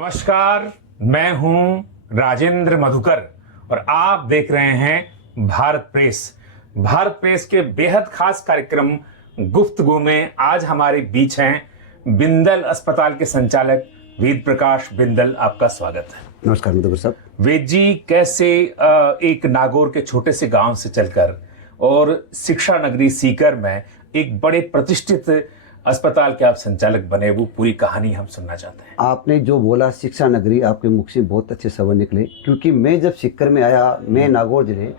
नमस्कार, मैं हूं राजेंद्र मधुकर और आप देख रहे हैं भारत प्रेस। भारत प्रेस के बेहद खास कार्यक्रम गुफ्तगू में आज हमारे बीच हैं बिंदल अस्पताल के संचालक वेद प्रकाश बिंदल। आपका स्वागत है। नमस्कार मधुकर साहब। वेद जी, कैसे एक नागौर के छोटे से गांव से चलकर और शिक्षा नगरी सीकर में एक बड़े प्रतिष्ठित अस्पताल के आप संचालक बने, वो पूरी कहानी हम सुनना चाहते हैं। आपने जो बोला शिक्षा नगरी, आपके मुख से बहुत अच्छे शब्द निकले, क्योंकि मैं जब सीकर में आया, मैं नागौर जिले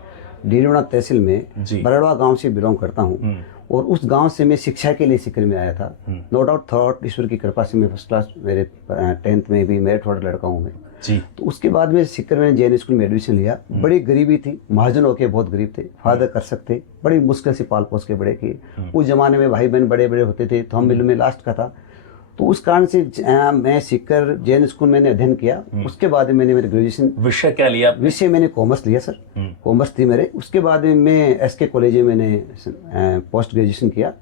डीडोना तहसील में बरड़वा गांव से बिलोंग करता हूं और उस गांव से मैं शिक्षा के लिए सीकर में आया था। नो डाउट थॉट ईश्वर की कृपा से मैं फर्स्ट क्लास, मेरे 10th में भी मेरिट वाला लड़का हूँ मैं जी। तो उसके बाद में सीकर में जैन स्कूल में एडमिशन लिया। बड़ी गरीबी थी, महाजन होके बहुत गरीब थे, फादर कर सकते, बड़ी मुश्किल से पाल पोस के बड़े किए। उस जमाने में भाई बहन बड़े बड़े होते थे, तो हम मिल में लास्ट का था। तो उस कारण से मैं सीकर जैन स्कूल मैंने अध्ययन किया। उसके बाद में मैंने मेरे ग्रेजुएशन, विषय क्या लिया? विषय मैंने कॉमर्स लिया सर, कॉमर्स थी मेरे। उसके बाद में मैं एसके कॉलेज में मैंने पोस्ट ग्रेजुएशन किया।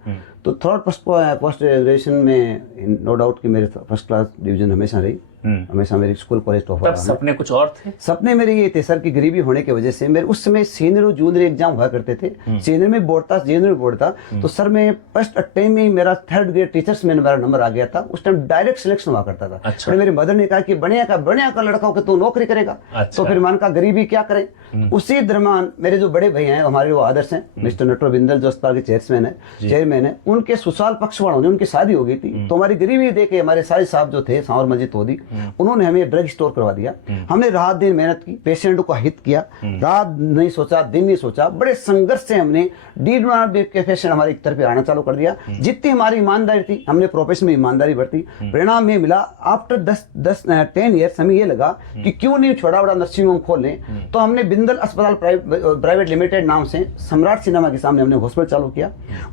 तो थर्ड पोस्ट ग्रेजुएशन में नो डाउट कि मेरे फर्स्ट क्लास डिवीजन हमेशा रही, हमेशा मेरी स्कूल कॉलेज टॉपर। तब सपने कुछ और थे? सपने मेरे ये थे सर कि गरीबी होने की वजह से मेरे उस समय सीनियर और जूनियर एग्जाम हुआ करते थे। सीनियर में बोर्ड था, जूनियर में बोर्ड था। तो सर मैं फर्स्ट अटेम्प्ट में मेरा 3rd ग्रेड टीचर्स में मेरा नंबर आ गया था। उस टाइम डायरेक्ट सिलेक्शन हुआ करता था। अच्छा। मेरी मदर ने कहा कि बढ़िया का लड़का हो के तू नौकरी करेगा। अच्छा। तो फिर मन का गरीबी क्या करे। उसी दरम्यान मेरे जो बड़े भाई हैं हमारे, वो आदर्श हैं, मिस्टर नटवर बिंदल जो अस्पताल के चेयरमैन है, उनके सुसाल पक्ष वालों ने, उनकी शादी हो गई थी। तो हमारी गरीबी देख के हमारे साहिब साहब जो थे, सांवर मस्जिद तोदी, उन्होंने हमें ड्रग स्टोर करवा दिया। हमने रात दिन मेहनत की, पेशेंट को हित किया, रात नहीं सोचा, दिन नहीं सोचा, बड़े संघर्ष से हमने डीडोना के पेशेंट हमारी तरफ आना चालू कर दिया। जितनी हमारी ईमानदारी थी, हमने प्रोफेशन में ईमानदारी बरती। परिणाम ये मिला, आफ्टर 10 ईयर्स हमें ये लगा कि क्यों नहीं छोटा बड़ा नर्सिंग होम खोल लें। तो हमने बिंदल अस्पताल प्राइवेट लिमिटेड नाम से सम्राट सिनेमा के सामने हमने हॉस्पिटल चालू किया।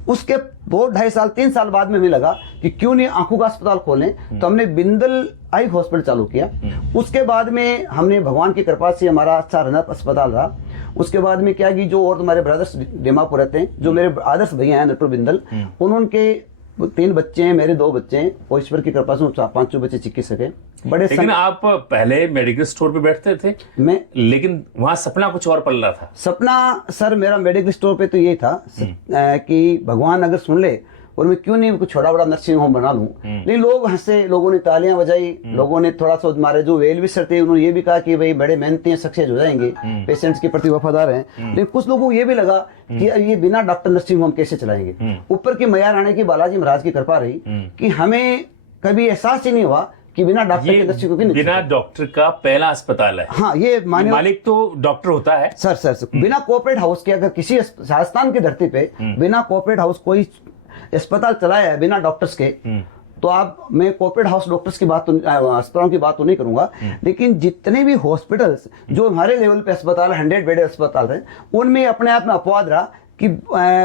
उसके 2-2.5 साल 3 साल बाद में हमें लगा कि क्यों नहीं आंखों का अस्पताल खोलें। तो हमने बिंदल आई हॉस्पिटल चालू किया। उसके बाद में हमने भगवान की कृपा से हमारा अच्छा रनअप अस्पताल रहा। उसके बाद में क्या कि जो और तुम्हारे ब्रदर्स दीमापुर रहते हैं, जो मेरे आदर्श भैया हैं नटवर बिंदल, उनके 3 बच्चे हैं, मेरे 2 बच्चे हैं, और ईश्वर की कृपा से 5 बच्चे चिकित्सक हैं। लेकिन आप पहले मेडिकल स्टोर पे बैठते थे मैं, लेकिन वहाँ सपना कुछ और पल रहा था। सपना सर मेरा मेडिकल स्टोर पे तो ये था कि भगवान अगर सुन ले और मैं क्यों नहीं कुछ छोटा बड़ा नर्सिंग होम बना लूं। लेकिन लोग हंसे, लोगों ने तालियां बजाई, लोगों ने थोड़ा सा हमारे जो वेल विशर थे उन्होंने ये भी कहा कि भाई बड़े मेहनती हैं, सक्सेस हो जाएंगे, पेशेंट्स के प्रति वफादार हैं। लेकिन कुछ लोगों को ये भी लगा कि ये बिना डॉक्टर नर्सिंग होम कैसे चलाएंगे। ऊपर की मैया रानी की, बालाजी महाराज की कृपा रही कि हमें कभी एहसास ही नहीं हुआ कि बिना डॉक्टर के नर्सिंग होम, बिना डॉक्टर का पहला अस्पताल है। हाँ, ये मालिक तो डॉक्टर होता है सर। बिना कॉर्पोरेट हाउस के, अगर किसी राजस्थान की धरती पे बिना कॉर्पोरेट हाउस कोई अस्पताल चलाया है बिना डॉक्टर्स के, तो आप, मैं कॉर्पोरेट हाउस डॉक्टर्स की बात तो, अस्पतालों की बात तो नहीं करूंगा, लेकिन जितने भी हॉस्पिटल्स जो हमारे लेवल पे अस्पताल 100 बेड अस्पताल है, उनमें अपने आप में अपवाद रहा कि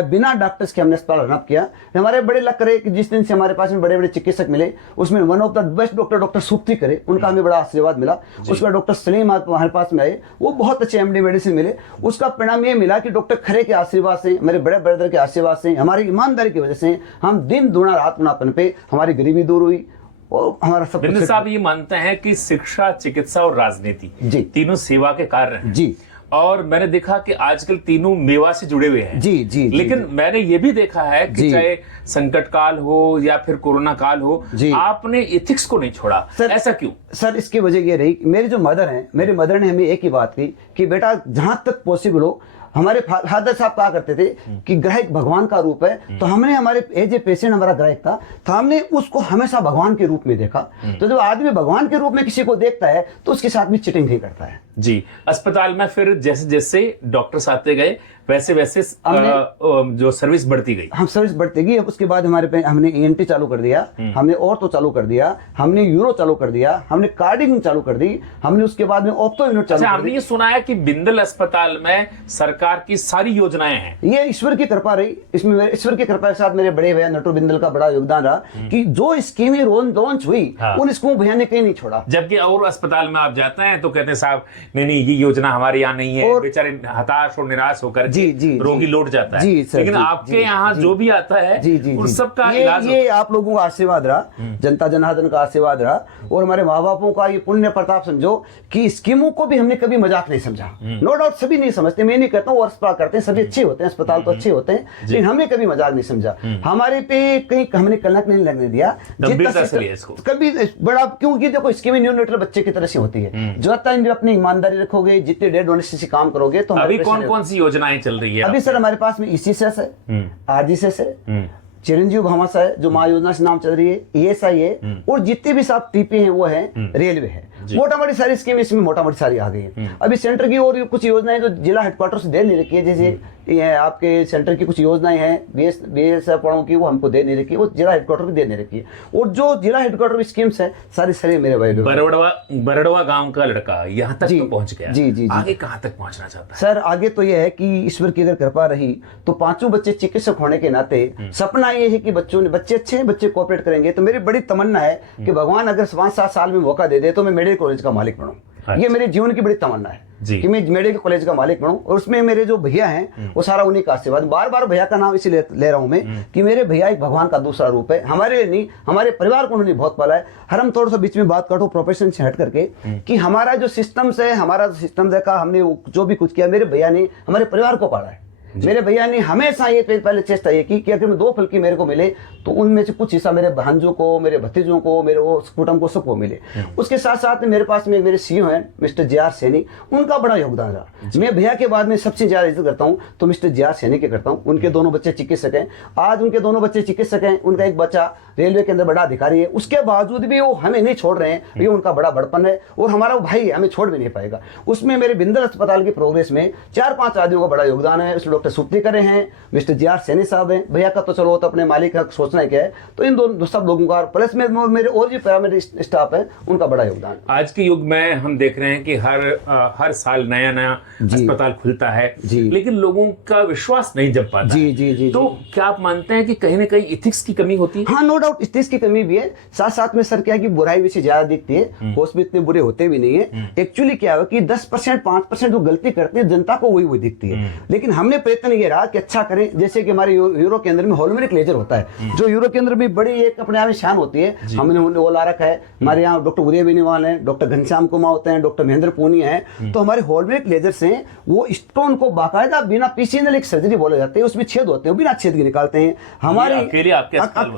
बिना डॉक्टर्स के हमने अस्पताल रनअप किया। हमारे बड़े लक रहे कि जिस दिन से हमारे पास में बड़े बड़े चिकित्सक मिले, उसमें one of the best doctor सुप्ती करे, उनका हमें बड़ा आशीर्वाद मिला। उसके बाद डॉक्टर सलीम हमारे पास में आए, वो बहुत अच्छे MD मेडिसिन मिले। उसका परिणाम ये मिला कि डॉक्टर खरे के आशीर्वाद से, मेरे बड़े ब्रदर के आशीर्वाद से, हमारी ईमानदारी की वजह से हम दिन दुना रात गुनापन पे हमारी गरीबी दूर हुई और हमारा सब। बिंदल साहब ये मानते हैं कि शिक्षा, चिकित्सा और राजनीति जी, तीनों सेवा के कार्य हैं जी। और मैंने देखा कि आजकल तीनों मेवा से जुड़े हुए हैं। जी। लेकिन मैंने ये भी देखा है कि चाहे संकट काल हो या फिर कोरोना काल हो, आपने एथिक्स को नहीं छोड़ा। ऐसा क्यों? सर इसकी वजह ये रही, मेरी जो मदर है, मेरी मदर ने हमें एक ही बात की कि बेटा जहां तक पॉसिबल हो, हमारे फादर साहब कहा करते थे कि ग्राहक भगवान का रूप है। तो हमने, हमारे एज ए पेशेंट हमारा ग्राहक था, तो हमने उसको हमेशा भगवान के रूप में देखा। तो जब आदमी भगवान के रूप में किसी को देखता है तो उसके साथ भी चिटिंग नहीं करता है। जी। अस्पताल में फिर जैसे जैसे डॉक्टर्स आते गए, वैसे वैसे जो सर्विस बढ़ती गई। हम सर्विस बढ़ती गई। उसके बाद हमारे पे हमने ENT चालू कर दिया, हमने ऑर्थो चालू कर दिया, हमने यूरो चालू कर दिया, हमने कार्डिंग चालू कर दी, हमने उसके बाद में ऑप्टो यूनिट चालू कर दी। हमने ये सुना है कि बिंदल अस्पताल में सरकार की सारी योजनाएं हैं। ये ईश्वर की कृपा रही, इसमें ईश्वर की कृपा के साथ मेरे बड़े भैया नटवर बिंदल का बड़ा योगदान रहा कि जो स्कीमें लॉन्च हुई उन स्कीमों भैया ने कहीं नहीं छोड़ा। जबकि और अस्पताल में आप जाते हैं तो कहते हैं साहब नहीं ये योजना हमारे यहाँ नहीं है, बेचारे हताश और निराश होकर जी, रोगी लौट जाता है। जी, सर, लेकिन जी, आपके जी, यहाँ जी, जो भी आता है उन सबका इलाज ये आप लोगों का आशीर्वाद रहा, जनता जनार्दन का आशीर्वाद रहा, और हमारे माँ बापों का ये पुण्य प्रताप समझो कि स्कीमों को भी हमने कभी मजाक नहीं समझा। नो डाउट सभी नहीं समझते, मैं नहीं कहता हूँ, अस्पताल करते हैं, सभी अच्छे होते हैं, अस्पताल तो अच्छे होते हैं, लेकिन हमने कभी मजाक नहीं समझा। हमारे पे कहीं हमने कलंक नहीं लगने दिया कभी बड़ा, क्योंकि देखो स्कीम न्यूनेटर बच्चे की तरह से होती है। जो टाइम अपनी ईमानदारी रखोगे, जितने डेढ़ डोनेशन से काम करोगे तो अभी कौन कौन सी योजनाएं चल रही है? अभी सर हमारे पास में ईसीएसएस है, आरजीएसएस है, चिरंजीव भामाशा है जो माँ योजना से नाम चल रही है, ईएसआई है, और जितने भी साथ टीपी हैं वो है, रेलवे है, मोटा मोटी सारी स्कीम इसमें मोटा मोटी सारी आ गई है। अभी सेंटर की और कुछ योजनाएं जो जिला हेडक्वार्टर से दे नहीं रखी है, जैसे ये आपके सेंटर की कुछ योजनाएं हैं बीएसएफ की, वो हमको दे नहीं रखी है, वो जिला हेडक्वार्टर भी दे नहीं रखी है, और जो जिला हेडक्वार्टर की स्कीम्स है सारी सारी मेरे भाई बरड़वा गांव का लड़का यहाँ तक तो पहुंच गया। जी, आगे कहाँ तक पहुंचना चाहता है? सर आगे तो ये है कि ईश्वर की अगर कृपा रही तो पांचों बच्चे चिकित्सक होने के नाते सपना ये है कि बच्चे अच्छे हैं, बच्चे कोऑपरेट करेंगे। तो मेरी बड़ी तमन्ना है कि भगवान अगर 5-7 साल में मौका दे दे तो मैं मेडिकल कॉलेज का मालिक बनूं। ये मेरे जीवन की बड़ी तमन्ना है कि मैं मेडिकल कॉलेज का मालिक बनूं, और उसमें मेरे जो भैया हैं वो सारा उन्हीं का आशीर्वाद। बार बार भैया का नाम इसलिए ले रहा हूं मैं कि मेरे भैया एक भगवान का दूसरा रूप है, हमारे लिए नहीं, हमारे परिवार को उन्होंने बहुत पाला है। हर हम थोड़ा सा बीच में बात काटो प्रोफेशन से हट करके कि हमारा जो सिस्टम्स है, हमारा जो सिस्टम देखा हमने जो भी कुछ किया, मेरे भैया ने हमारे परिवार को पाला है। मेरे भैया ने हमेशा ये पहले चेष्टा ये की कि अगर मैं 2 फलकी मेरे को मिले तो उनमें से कुछ हिस्सा मेरे भांजों को, मेरे भतीजों को, मेरे वो कुटुंब को, सबको मिले। उसके साथ साथ में मेरे पास में मेरे सीईओ हैं मिस्टर जे आर सैनी, उनका बड़ा योगदान रहा। मैं भैया के बाद में सबसे ज्यादा इज्जत करता हूँ तो मिस्टर जे आर सैनी के करता हूँ। उनके दोनों बच्चे चिकित्सक हैं, आज उनके दोनों बच्चे चिकित्सक हैं, उनका एक बच्चा रेलवे के अंदर बड़ा अधिकारी है। उसके बावजूद भी वो हमें नहीं छोड़ रहे हैं, ये उनका बड़ा बड़पन है, और हमारा वो भाई हमें छोड़ भी नहीं पाएगा। उसमें मेरे बिंदल अस्पताल की प्रोग्रेस में 4-5 आदमियों का बड़ा योगदान है। उसमें डॉक्टर सुप्ती करे हैं, मिस्टर जे आर सैनी साहब हैं, भैया का तो चलो वो तो अपने मालिक का सोचना है क्या है, तो इन दोनों सब लोगों का, प्लस में मेरे और भी पैरामेडिक स्टाफ है, उनका बड़ा योगदान। आज के युग में हम देख रहे हैं कि हर साल नया अस्पताल खुलता है, लेकिन लोगों का विश्वास नहीं जम पाता। जी। तो क्या आप मानते हैं कि कहीं ना कहीं इथिक्स की कमी होती है? हाँ, नो डाउट इथिक्स की कमी भी है। साथ साथ में सर क्या है कि बुराई भी से ज्यादा दिखती है, हॉस्पिटल इतने बुरे होते भी नहीं है। एक्चुअली क्या है कि 10% 5% जो गलती करते हैं जनता को वही दिखती है। लेकिन हमने प्रयत्न ये रहा कि अच्छा करें, जैसे कि हमारे यूरो के अंदर में होल्मेरिक लेजर होता है, जो यूरो के अंदर भी बड़ी एक अपने आप में शान होती है। हमने वो ला रखा है। हमारे यहाँ डॉक्टर उदय बेनीवाल है, डॉक्टर घनश्याम कुमार होते हैं, डॉक्टर महेंद्र पूनिया है। तो हमारे होल्मेरिक लेजर से वो स्टोन को बाकायदा बिना पीसीएनएल एक सर्जरी बोले जाते हैं, उसमें छेद होते हैं, बिना छेद के निकालते हैं। हमारे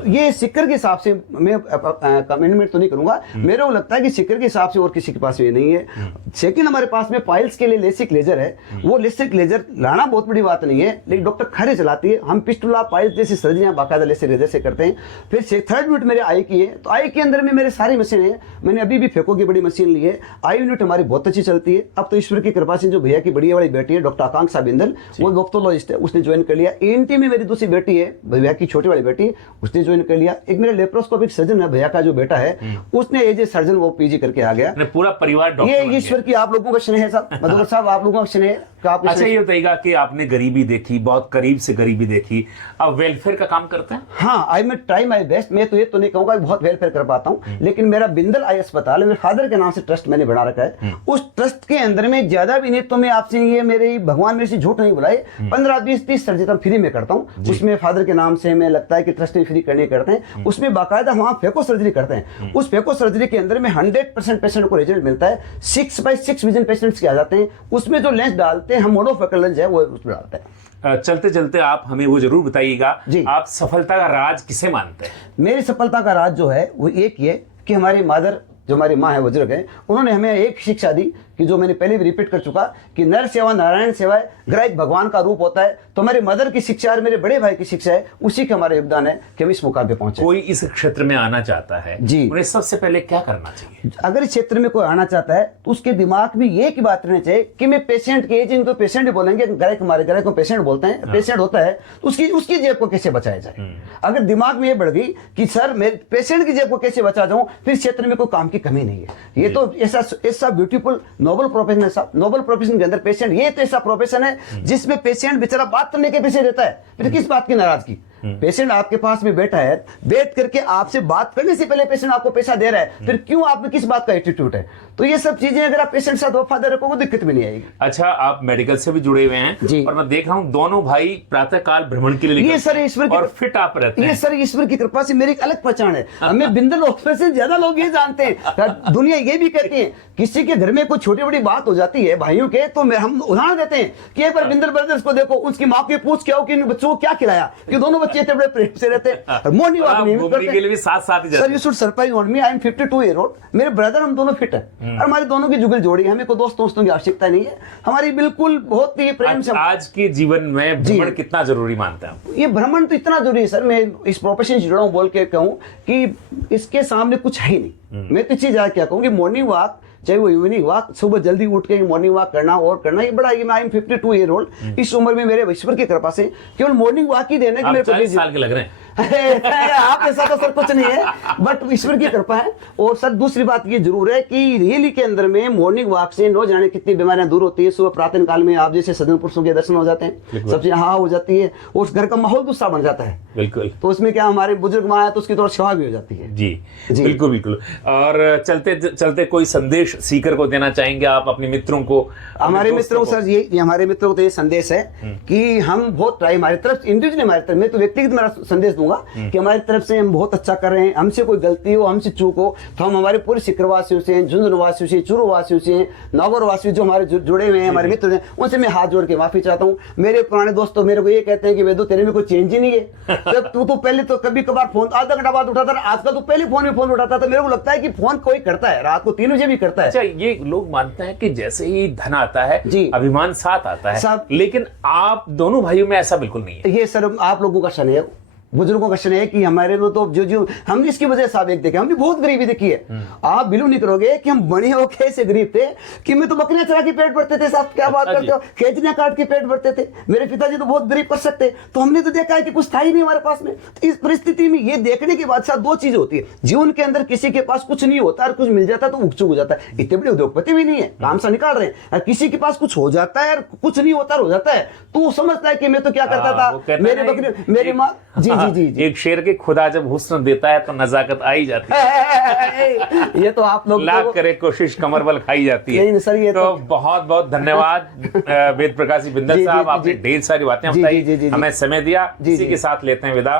ये सिक्कर के हिसाब से मैं कमेंटमेंट तो नहीं करूंगा, मेरे को लगता है कि सिक्कर के हिसाब से और किसी के पास ये नहीं है। सेकंड हमारे पास में पाइल्स के लिए लेसिक लेजर है, वो लेसिक लेजर लाना बहुत बड़ी बात नहीं है, लेकिन डॉक्टर खरे चलाती है। हम पिस्टुला पाइल्स जैसी सर्जरियां बाकायदा लेसिक लेजर से करते हैं। फिर थर्ड यूनिट मेरे आई की है, तो आई के अंदर में मेरे सारी मशीन है। मैंने अभी भी फेको की बड़ी मशीन ली है। आई यूनिट हमारी बहुत अच्छी चलती है। अब तो ईश्वर की कृपा से जो भैया की बड़ी वाली बेटी है डॉक्टर आकांक्षा बिंदल, वो वोक्टोलॉजिस्ट है, उसने ज्वाइन कर लिया। एएनटी में मेरी दूसरी बेटी है, भैया की छोटी वाली बेटी, उसने ज्वाइन कर लिया। एक मेरे लेप्रोस्कोपिक सर्जन है, भैया का जो बेटा है, उसने एज ए सर्जन वो पीजी करके आ गया। पूरा परिवार ये ईश्वर की आप लोगों का स्नेह है साहब, मधुकर साहब, आप लोगों का स्नेह। अच्छा ये बताइएगा कि आपने गरीबी देखी, बहुत करीब से गरीबी देखी, अब वेलफेयर का काम करते हैं? हाँ, आई मैं ट्राई माई बेस्ट। मैं तो ये तो नहीं कहूंगा बहुत वेलफेयर कर पाता हूँ, लेकिन मेरा बिंदल आई अस्पताल मेरे फादर के नाम से ट्रस्ट मैंने बना रखा है। उस ट्रस्ट के अंदर में ज्यादा भी नहीं तो मैं आपसे ये मेरे भगवान मेरे से झूठ नहीं बुलाए, 15-20-30 सर्जरी फ्री में करता हूँ। उसमें फादर के नाम से मैं लगता है कि ट्रस्ट फ्री करने करते हैं। उसमें बाकायदा वहाँ फेको सर्जरी करते हैं। उस फेको सर्जरी के अंदर में 100% पेशेंट को रिजल्ट मिलता है। 6x6 विजन पेशेंट्स के आ जाते हैं। उसमें जो लेंस डालते हैं हम मोनोफोकल लेंस है वो उसमें डालते हैं। चलते चलते आप हमें वो जरूर बताइएगा, आप सफलता का राज किसे मानते हैं? मेरी सफलता का राज जो है वो एक ही है कि हमारी मादर, जो हमारी माँ है बुजुर्ग है, उन्होंने हमें एक शिक्षा दी कि जो मैंने पहले भी रिपीट कर चुका कि नर सेवा नारायण सेवा है, ग्रह भगवान का रूप होता है। तो हमारी मदर की शिक्षा और मेरे बड़े भाई की शिक्षा है, उसी का हमारा योगदान है कि हम इस मुकाम पे पहुंचे। कोई इस क्षेत्र में आना चाहता है जी, उन्हें सबसे पहले क्या करना चाहिए? अगर इस क्षेत्र में कोई आना चाहता है तो उसके दिमाग में ये की बात रहनी चाहिए कि मैं पेशेंट के एजिंग तो पेशेंट ही बोलेंगे, ग्रह को पेशेंट बोलते हैं, पेशेंट होता है तो उसकी जेब को कैसे बचाया जाए। अगर दिमाग में ये बढ़ गई कि सर मैं पेशेंट की जेब को कैसे बचा जाऊं, फिर क्षेत्र में कोई काम की कमी नहीं है। ये तो ऐसा ब्यूटीफुल नोबल प्रोफेशन है। नोबल प्रोफेशन के अंदर पेशेंट, ये तो ऐसा प्रोफेशन है जिसमें पेशेंट बेचारा बात करने के पीछे रहता है, फिर किस बात की नाराजगी। पेशेंट आपके पास में बैठा है, बैठ करके आपसे बात करने से पहले पेशेंट आपको पैसा दे रहा है, फिर क्यों आप में किस बात का एटीट्यूड है? तो ये सब चीजें अगर आप पेशेंट साथ वफादार रखोगे, दिक्कत भी नहीं आएगी। अच्छा, आप मेडिकल से भी जुड़े हुए हैं जी। और मैं देख रहा हूँ दोनों भाई प्रातः काल भ्रमण के लिए ये निकलते सर हैं ईश्वर की और फिट आप रहते ये हैं। सर ईश्वर की कृपा से मेरी एक अलग पहचान है। हमें बिंदल ऑफिस से ज्यादा लोग ये जानते हैं। दुनिया ये भी कहती है किसी के घर में कोई छोटी बड़ी बात हो जाती है भाइयों के, तो हम उदाहरण देते हैं कि एक बार बिंदल ब्रदर्स को देखो, उसकी माँ की पूछ क्या हो कि इन बच्चों को क्या खिलाया, कि दोनों बच्चे इतने बड़े प्रेम से रहते हैं। मॉर्निंग वॉक नहीं घूमने के लिए भी साथ साथ ही सर, जाते you should surprise on me, I am 52 year old, मेरे ब्रदर हम दोनों फिट है और हमारी दोनों की जुगल जोड़ी है। हमें कोई दोस्तों की आवश्यकता नहीं है, हमारी बिल्कुल बहुत ही प्रेम से। आज के जीवन में भ्रमण कितना जरूरी मानते हैं? ये भ्रमण तो इतना जरूरी है सर, मैं इस प्रोफेशन से जुड़ा हूं बोल के कहूं कि इसके सामने कुछ है ही नहीं। मैं तो चीज क्या कहूँ कि मॉर्निंग वॉक, चाहे वो इवनिंग वॉक, सुबह जल्दी उठ के मॉर्निंग वॉक करना और करना, ये बड़ा, ये आई एम 52 ईयर ओल्ड, इस उम्र में मेरे ईश्वर की कृपा से केवल मॉर्निंग वॉक ही देना कि मेरे को 40 साल के लग रहे हैं। आप ऐसा तो सर कुछ नहीं है, बट ईश्वर की कृपा है। और सर दूसरी बात ये जरूर है कि रियली के अंदर में मॉर्निंग वॉक से न जाने कितनी बीमारियां दूर होती है। सुबह प्रातः काल में आप जैसे सज्जन पुरुषों के दर्शन हो जाते हैं, सबसे हाँ हो जाती है, और उस घर का माहौल दूसरा बन जाता है। बिल्कुल। तो उसमें क्या हमारे बुजुर्ग माँ है तो उसकी थोड़ा सेवा भी हो जाती है। जी बिल्कुल बिल्कुल। और चलते चलते कोई संदेश सीकर को देना चाहेंगे आप अपने मित्रों को? हमारे मित्रों सर ये हमारे मित्रों को तो ये संदेश है कि हम बहुत ट्राई, हमारी तरफ इंडिविजुअली, हमारी तरफ, मैं तो व्यक्तिगत मेरा संदेश दूंगा कि हमारी तरफ से हम बहुत अच्छा कर रहे हैं। हमसे कोई गलती हो, हमसे चूक हो, तो हम हमारे पूरे सिकरवासियों से, झुंझुनवासियों से, चूरू वासियों से, नागौर वासियों जो हमारे जुड़े हुए हैं, हमारे मित्र हैं, उनसे मैं हाथ जोड़ के माफी चाहता हूँ। मेरे पुराने दोस्तों मेरे को ये कहते हैं कि वेदो तेरे में कोई चेंज ही नहीं है, तब तू तो पहले तो कभी कभार फोन आधा घंटा बाद उठाता था, आजकल तो पहले फोन में फोन उठाता था। मेरे को लगता है कि फोन कोई करता है, रात को 3 बजे भी करता है। अच्छा, ये लोग मानते हैं कि जैसे ही धन आता है जी, अभिमान साथ आता है, लेकिन आप दोनों भाइयों में ऐसा बिल्कुल नहीं है। ये सर आप लोगों का शन है, बुजुर्गों का शन है कि हमारे में तो जो हम इसकी वजह से आप एक देखे, हमने बहुत गरीबी देखी है। आप बिल्कुल नहीं करोगे कि हम बड़े होके ऐसे गरीब थे कि मैं तो बकरियां चरा के पेट भरते थे साहब, क्या बात करते हो, खेजनियां काट के पेट भरते थे। मेरे पिताजी तो बहुत गरीब कर सकते, तो हमने तो देखा है कि कुछ था ही नहीं हमारे पास में। तो इस परिस्थिति में ये देखने के बाद साथ 2 चीज होती है, जीवन के अंदर किसी के पास कुछ नहीं होता और कुछ मिल जाता तो उकचुक हो जाता है। इतने बड़े उद्योगपति भी नहीं है, काम सा निकाल रहे हैं, और किसी के पास कुछ हो जाता है और कुछ नहीं होता हो जाता है, तो वो समझता है कि मैं तो क्या करता था, मेरे बकरी, मेरी माँ। जी जी जी जी, एक शेर के खुदा जब हुस्न देता है तो नजाकत आई जाती है। ये तो आप लोग लाख करे कोशिश कमर बल खाई जाती है। नहीं सर, ये तो बहुत बहुत धन्यवाद वेद प्रकाश बिंदल साहब, आपने ढेर सारी बातें बताई, हमें समय दिया। इसी के साथ लेते हैं विदा।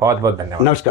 बहुत बहुत धन्यवाद। नमस्कार।